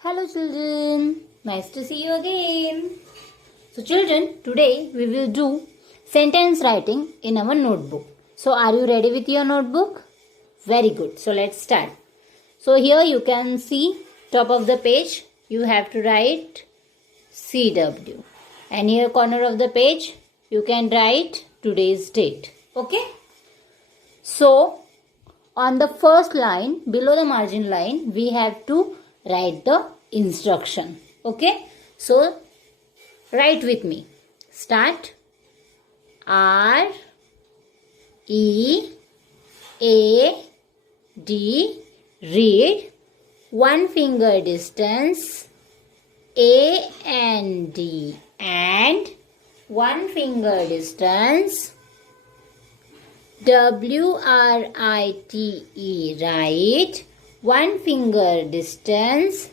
Hello children, nice to see you again. So children, today we will do sentence writing in our notebook. So are you ready with your notebook? Very good. So let's start. So here you can see top of the page you have to write CW. And here corner of the page you can write today's date. Okay? So on the first line below the margin line we have to write the instruction. Okay, so write with me. Start. R E A D, read. One finger distance. A and D, and one finger distance. WRITE, write. One finger distance.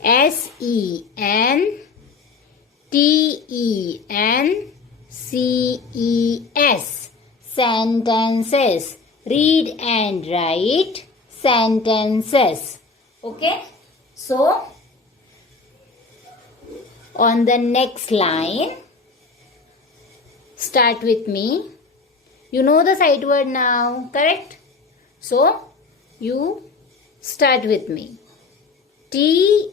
SENTENCES, sentences. Read and write sentences. Okay, so on the next line, start with me. You know the sight word now, correct? So you start with me. THE,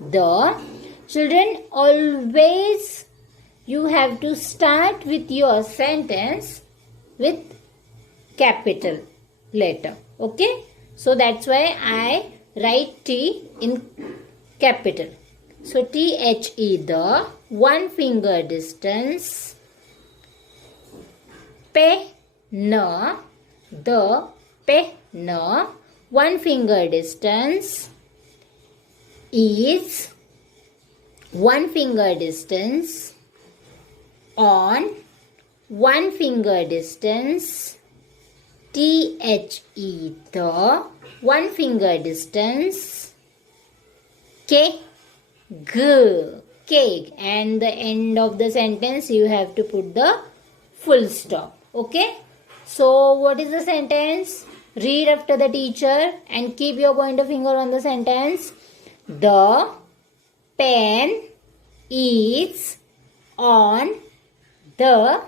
the. Children, always you have to start with your sentence with capital letter. Okay? So that's why I write T in capital. So THE, the. One finger distance. Pen, the. Pen, one finger distance. Is, one finger distance. On, one finger distance. THE, the. One finger distance. K, cake, and the end of the sentence you have to put the full stop. Okay, so what is the sentence? Read after the teacher and keep your pointer finger on the sentence. The pen is on the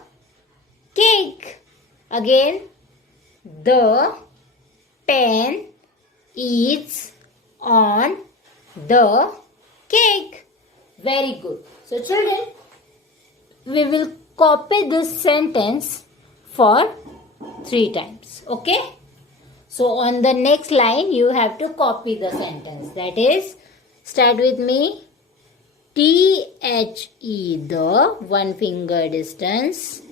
cake. Again, the pen is on the cake. Very good. So children, we will copy this sentence for 3 times. Okay? So on the next line you have to copy the sentence. That is, start with me. THE, the. One finger distance.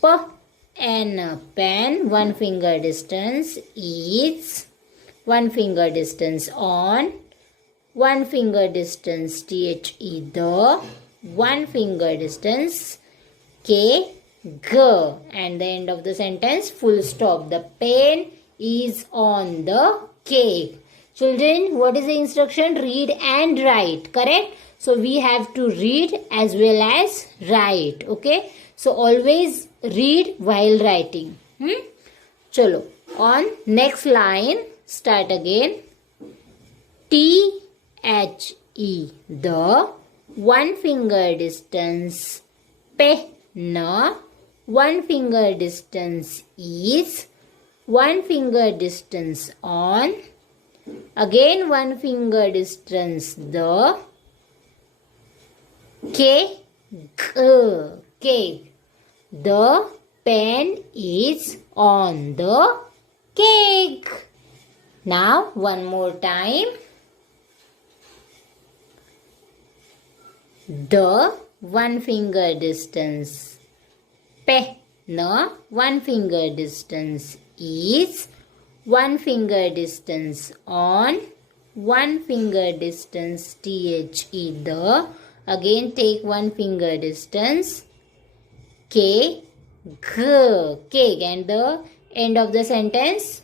Pen, one finger distance. Is, one finger distance. On, one finger distance. THE, the. One finger distance. K, and the end of the sentence full stop. The pen is on the cake. Children, what is the instruction? Read and write, correct? So we have to read as well as write. Okay, so always read while writing. Chalo, on next line, start again. THE, the. One finger distance. Pen, one finger distance. Is, one finger distance. On, again one finger distance. The. Cake, the pen is on the cake. Now one more time. The, one finger distance. Pen, one finger distance. Is, one finger distance. On, one finger distance. THE, the. Again take one finger distance. Cake, and the end of the sentence,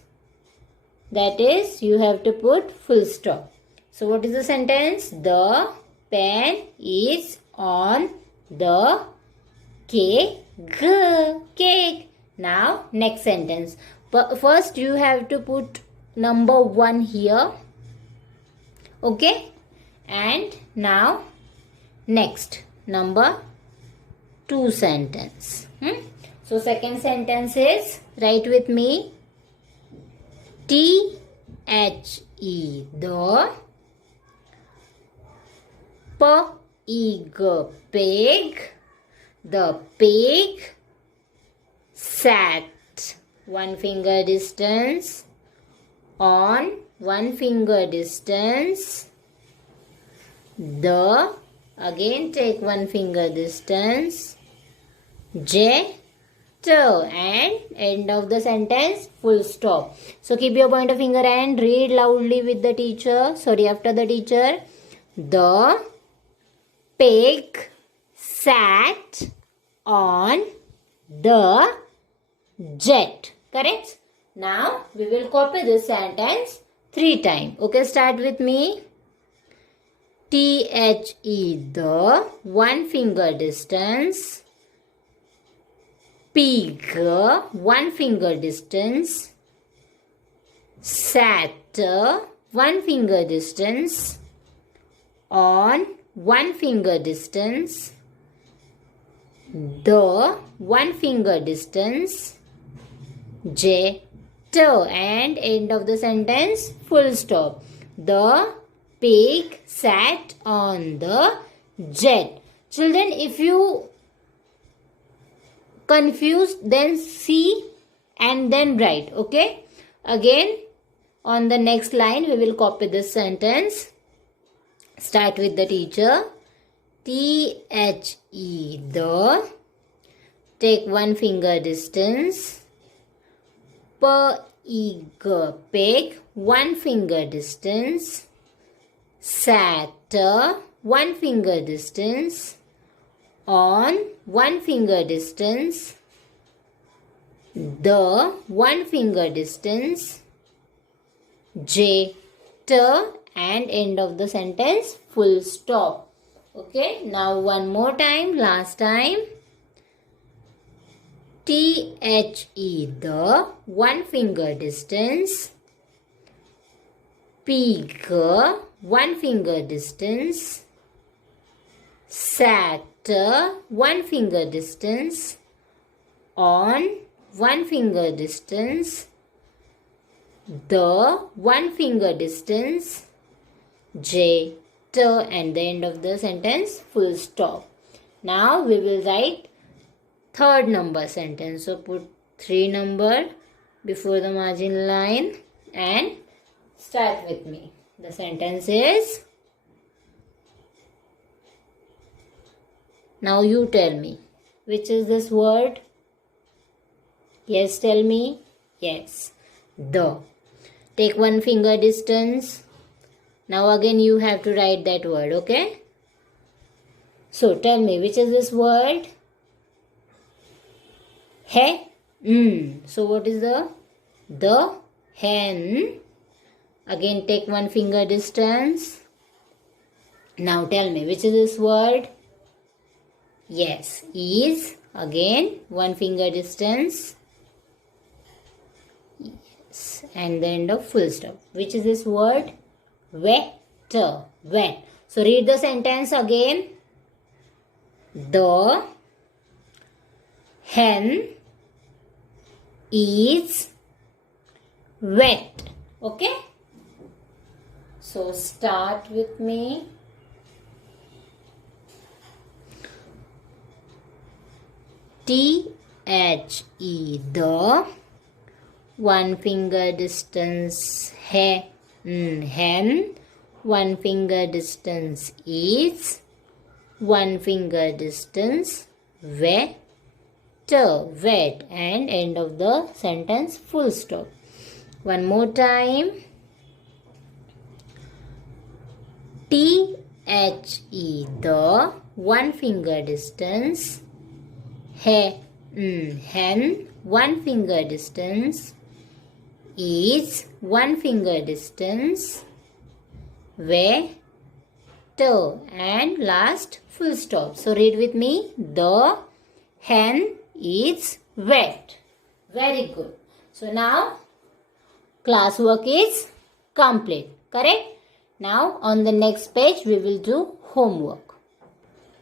that is, you have to put full stop. So what is the sentence? The pen is on the cake. Now next sentence. First you have to put number 1 here. Okay, and now next number 2 sentence. So second sentence is, write with me, THE, the, PIG, pig, the pig sat, one finger distance, on one finger distance, the, again take one finger distance, J, T, and end of the sentence, full stop. So keep your pointer finger and read loudly with the teacher, after the teacher. The pig sat on the jet. Correct? Now we will copy this sentence 3 times. Okay, start with me. THE, the, one finger distance, pig, one finger distance, sat, one finger distance, on one finger distance, the, one finger distance, J, T, and end of the sentence, full stop. The pig sat on the jet. Children, if you confused, then see and then write. Okay, again on the next line we will copy this sentence. Start with the teacher. THE, the, take one finger distance, PIG, pig, one finger distance, sat, one finger distance, on one finger distance, the, one finger distance, J, T, and end of the sentence, full stop. Okay, now one more time, last time. THE, the, one finger distance, pig, one finger distance, sat, one finger distance, on one finger distance, the, one finger distance, J, T, and the end of the sentence, full stop. Now we will write third number sentence. So put 3 number before the margin line and start with me. The sentence is, now you tell me, which is this word? Yes, tell me. Yes, the. Take one finger distance. Now again you have to write that word, okay? So tell me, which is this word? He. So what is the hen? Again take one finger distance. Now tell me, which is this word? Yes, is. Again one finger distance. Yes, and the end of full stop. Which is this word? Wet. Wet. So read the sentence again. The hen is wet. Okay? So start with me. THE, the, one finger distance, hen, one finger distance is, one finger distance, wet, wet, and end of the sentence, full stop. One more time. THE, the, one finger distance, hen, one finger distance, is, one finger distance, wet, and last full stop. So read with me. The hen is wet. Very good. So now Classwork is complete. Correct? Now on the next page we will do homework.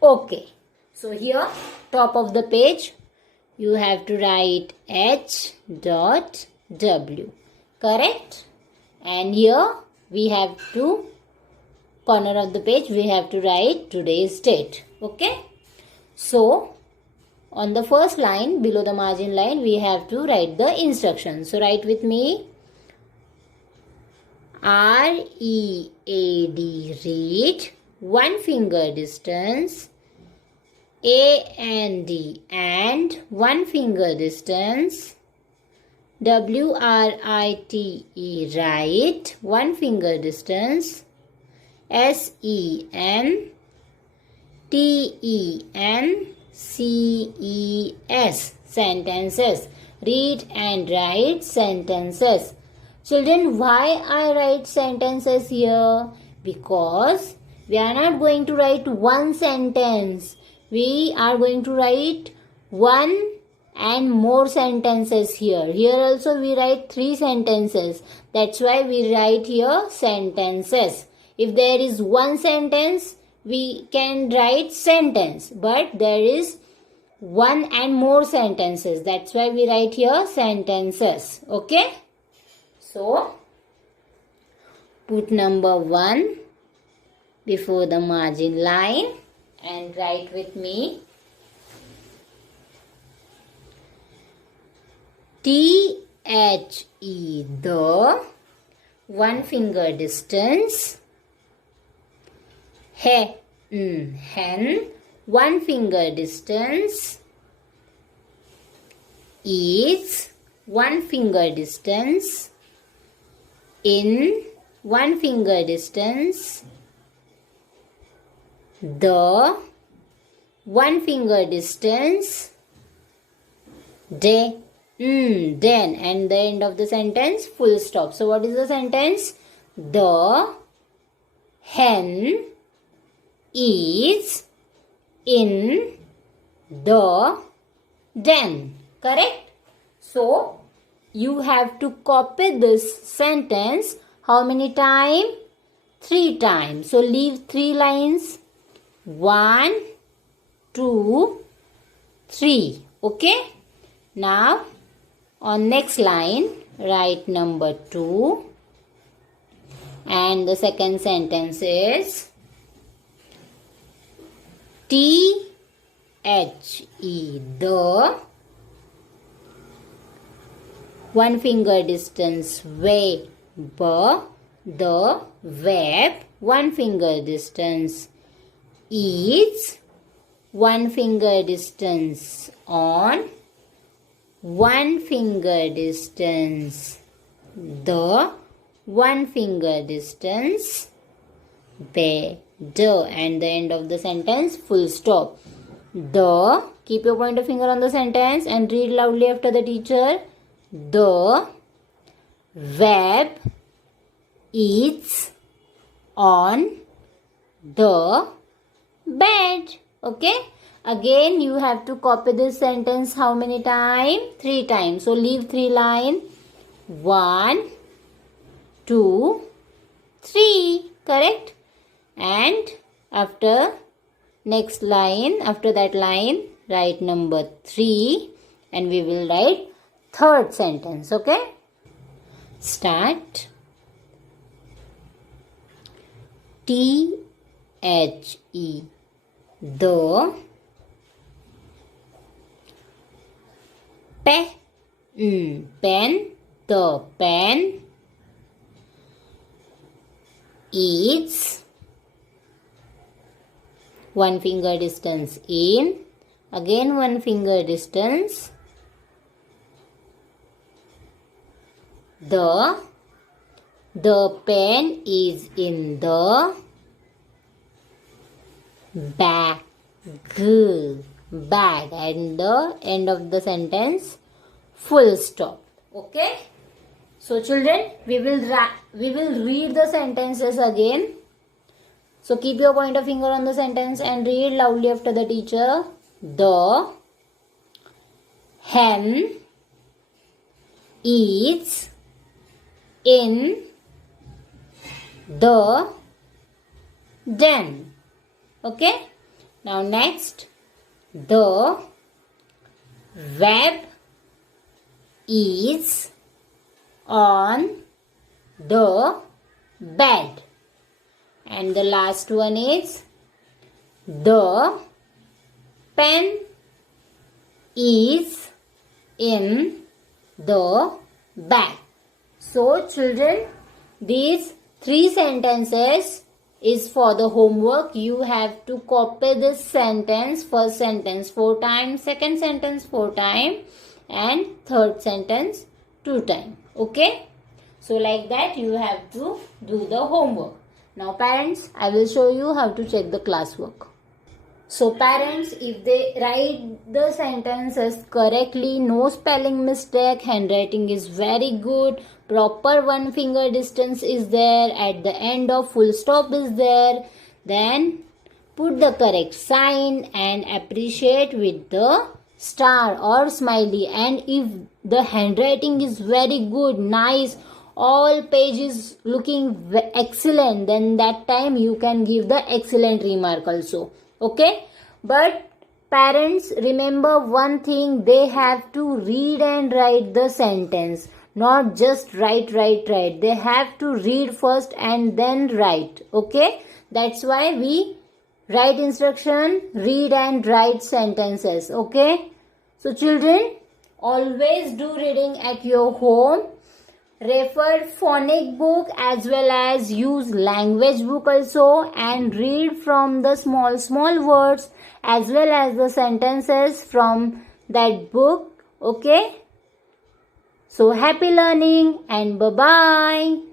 Okay. So here top of the page you have to write H.W. Correct? And here we have to corner of the page we have to write today's date. Okay? So on the first line below the margin line we have to write the instructions. So write with me. R-E-A-D, read, one finger distance. A-N-D, and one finger distance. W-R-I-T-E, write, one finger distance. S-E-N-T-E-N-C-E-S, sentences. Read and write sentences. Children, why I write sentences here? Because we are not going to write one sentence. We are going to write one and more sentences here. Here also we write 3 sentences. That's why we write here sentences. If there is one sentence, we can write sentence. But there is one and more sentences. That's why we write here sentences. Okay? So, put number 1 before the margin line and write with me. T-H-E, the, one finger distance. Hen, one finger distance. Is, one finger distance. In, one finger distance. The, one finger distance. Then, and the end of the sentence, full stop. So what is the sentence? The hen is in the den. Correct? So you have to copy this sentence how many times? 3 times. So leave 3 lines. 1, 2, 3. Okay? Now on next line write number 2 and the second sentence is T-H-E, the, one finger distance web, the web, one finger distance is, one finger distance on, one finger distance the, one finger distance bed, and the end of the sentence, full stop. The, keep your pointer finger on the sentence and read loudly after the teacher. The web is on the bed. Okay? Again, you have to copy this sentence how many times? 3 times. So, leave 3 lines. 1, 2, 3. Correct? And after next line, after that line, write number 3 and we will write third sentence. Okay? Start. T-H-E, the, pen, the pen is, one finger distance in, again one finger distance, the pen is in the bag, and the end of the sentence, full stop. Okay? So children, we will read the sentences again. So keep your pointer finger on the sentence and read loudly after the teacher. The hen is in the den. Okay. Now next, the web is on the bed. And the last one is, the pen is in the bag. So children, these 3 sentences is for the homework. You have to copy this sentence. First sentence 4 times, second sentence 4 times, and third sentence 2 times. Okay. So like that you have to do the homework. Now parents, I will show you how to check the classwork. So parents, if they write the sentences correctly, no spelling mistake, handwriting is very good, proper 1 finger distance is there, at the end of full stop is there, then put the correct sign and appreciate with the star or smiley. And if the handwriting is very good, nice, all pages looking excellent, then that time you can give the excellent remark also. Okay. But parents, remember one thing, they have to read and write the sentence, not just write. They have to read first and then write. Okay. That's why we write instruction, read and write sentences. Okay. So children, always do reading at your home. Refer phonic book as well as use language book also, and read from the small words as well as the sentences from that book. Okay. So happy learning and bye bye.